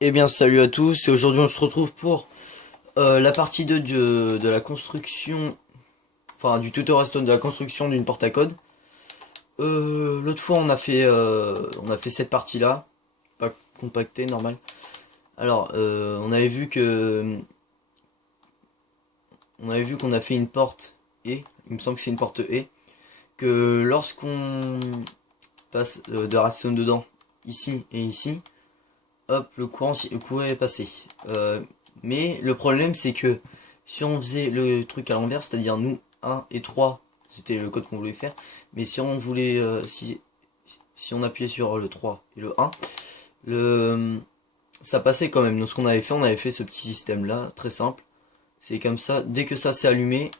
Eh bien salut à tous et aujourd'hui on se retrouve pour la partie 2 de la construction, enfin du tutorial de la construction d'une porte à code. L'autre fois on a fait cette partie là, pas compactée, normal. Alors on avait vu qu'on a fait une porte et, il me semble que c'est une porte et, que lorsqu'on passe de la redstone dedans, ici et ici, hop, le courant pouvait passer. Mais le problème c'est que si on faisait le truc à l'envers, c'est-à-dire nous 1 et 3, c'était le code qu'on voulait faire, mais si on voulait si on appuyait sur le 3 et le 1, le ça passait quand même. Donc ce qu'on avait fait, on avait fait ce petit système là, très simple. C'est comme ça, dès que ça s'est allumé,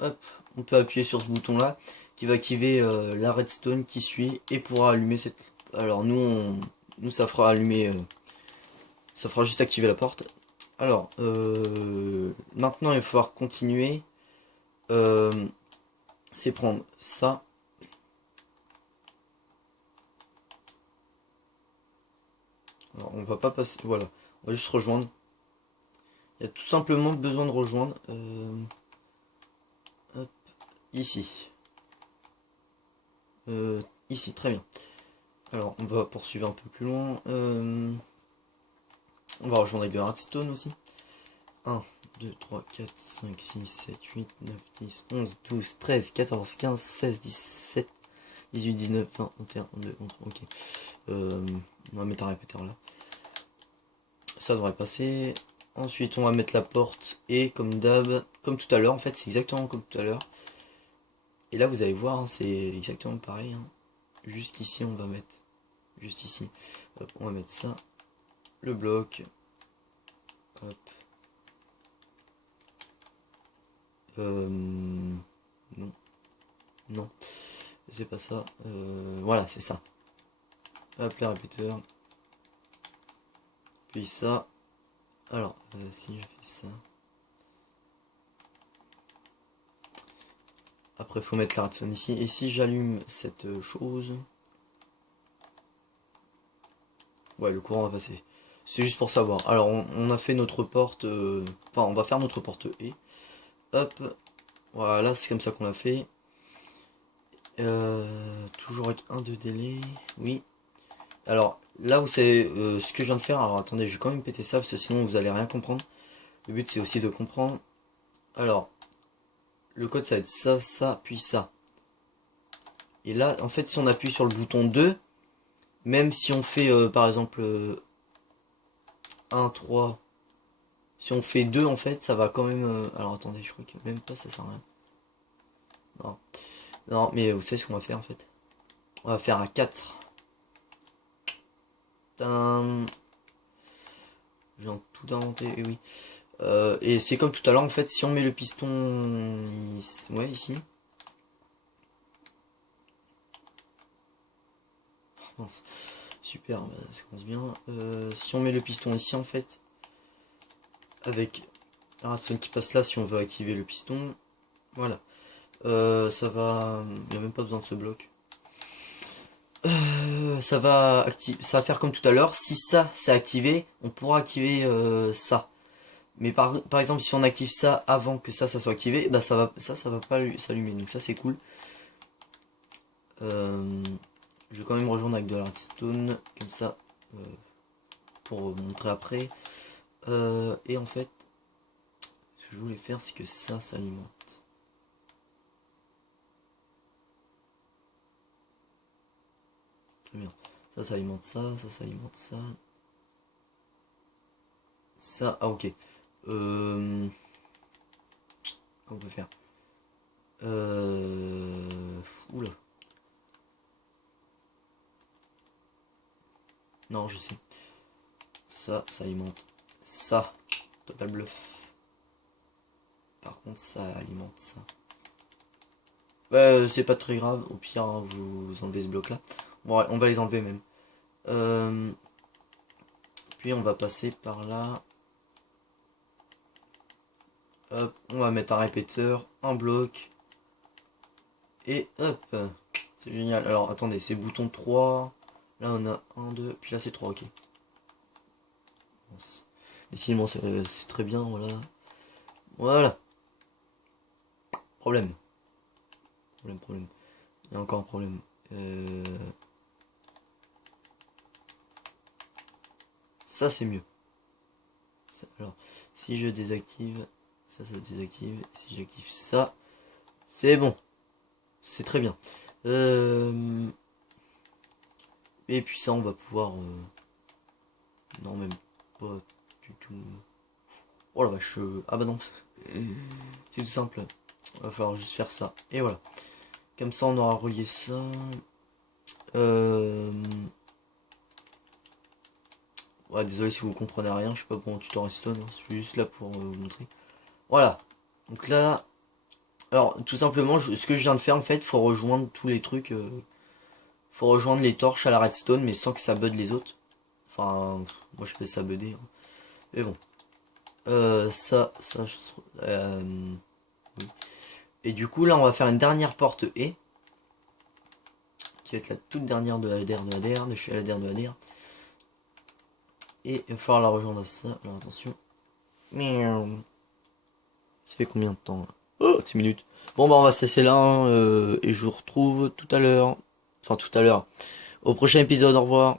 hop, on peut appuyer sur ce bouton là qui va activer la redstone qui suit et pourra allumer cette. Alors nous ça fera allumer ça fera juste activer la porte. Alors, maintenant il va falloir continuer. Euh, c'est prendre ça. Alors, on va pas passer. Voilà, on va juste rejoindre. Il y a tout simplement besoin de rejoindre. Hop, ici. Ici, très bien. Alors, on va poursuivre un peu plus loin. On va rejoindre avec de la redstone aussi. 1, 2, 3, 4, 5, 6, 7, 8, 9, 10, 11, 12, 13, 14, 15, 16, 17, 18, 19, 20, 21, 22, 23, ok. On va mettre un répéteur là. Ça devrait passer. Ensuite, on va mettre la porte et comme d'hab, comme tout à l'heure, en fait, c'est exactement comme tout à l'heure. Et là, vous allez voir, hein, c'est exactement pareil. Hein. Juste ici, on va mettre. Juste ici. Hop, on va mettre ça. Le bloc. Hop. Non. Non. C'est pas ça. Voilà, c'est ça. Hop, les répéteurs. Puis ça. Alors, si je fais ça. Après, il faut mettre la redstone ici. Et si j'allume cette chose. Ouais, le courant va passer. C'est juste pour savoir. Alors, on a fait notre porte. Enfin, on va faire notre porte et. Hop. Voilà, c'est comme ça qu'on l'a fait. Toujours avec un de délai. Oui. Alors, là, vous savez ce que je viens de faire. Alors, attendez, je vais quand même péter ça parce que sinon, vous allez rien comprendre. Le but, c'est aussi de comprendre. Alors, le code, ça va être ça, ça, puis ça. Et là, en fait, si on appuie sur le bouton 2, même si on fait, par exemple, 1, 3, si on fait 2, en fait, ça va quand même. Alors, attendez, je crois que même pas, ça sert à rien. Non, non, mais vous savez ce qu'on va faire, en fait. On va faire un 4. Tain. Je viens de tout inventer, et oui. Et c'est comme tout à l'heure, en fait, si on met le piston ouais, ici. Oh, mince. Super, bah, ça commence bien. Si on met le piston ici, en fait, avec la redstone qui passe là, si on veut activer le piston, voilà. Ça va. Il n'y a même pas besoin de ce bloc. Ça va faire comme tout à l'heure. Si ça c'est activé, on pourra activer ça. Mais par exemple, si on active ça avant que ça soit activé, bah ça va pas s'allumer. Donc ça c'est cool. Euh, je vais quand même rejoindre avec de la redstone comme ça pour montrer après. Et en fait, ce que je voulais faire, c'est que ça s'alimente. Très bien. Ça alimente ça, ça alimente ça. Ça, ah ok. Comment on peut faire Oula. Non, je sais. Ça alimente ça. Total bluff. Par contre, ça alimente ça. C'est pas très grave. Au pire, hein, vous enlevez ce bloc là. Bon, ouais, on va les enlever même. Euh, Puis on va passer par là. Hop, on va mettre un répéteur, un bloc. Et hop. C'est génial. Alors attendez, c'est bouton 3. Là on a 1, 2. Puis là c'est 3, ok. Décidément, c'est très bien, voilà. Voilà. Problème. Problème. Il y a encore un problème. Ça, c'est mieux. Ça, alors, si je désactive, ça se désactive. Si j'active ça, c'est bon. C'est très bien. Et puis ça, on va pouvoir... Non, même pas du tout. Oh la vache. Ah bah non. C'est tout simple. Il va falloir juste faire ça. Et voilà. Comme ça, on aura relié ça. Ouais, désolé si vous comprenez rien. Je suis pas pour un tuto redstone. Hein. Je suis juste là pour vous montrer. Voilà. Donc là... Alors, tout simplement, ce que je viens de faire, en fait, faut rejoindre tous les trucs... Faut rejoindre les torches à la redstone, mais sans que ça bud les autres. Enfin, moi je fais ça budder. Hein. Mais bon. Oui. Et du coup, là, on va faire une dernière porte E. Qui va être la toute dernière de de chez ADR de ADR. Et il va falloir la rejoindre à ça. Alors attention. Miaou. Ça fait combien de temps là? Oh, 10 minutes. Bon, bah, on va se laisser là. Hein, et je vous retrouve tout à l'heure. Enfin, tout à l'heure. Au prochain épisode, au revoir.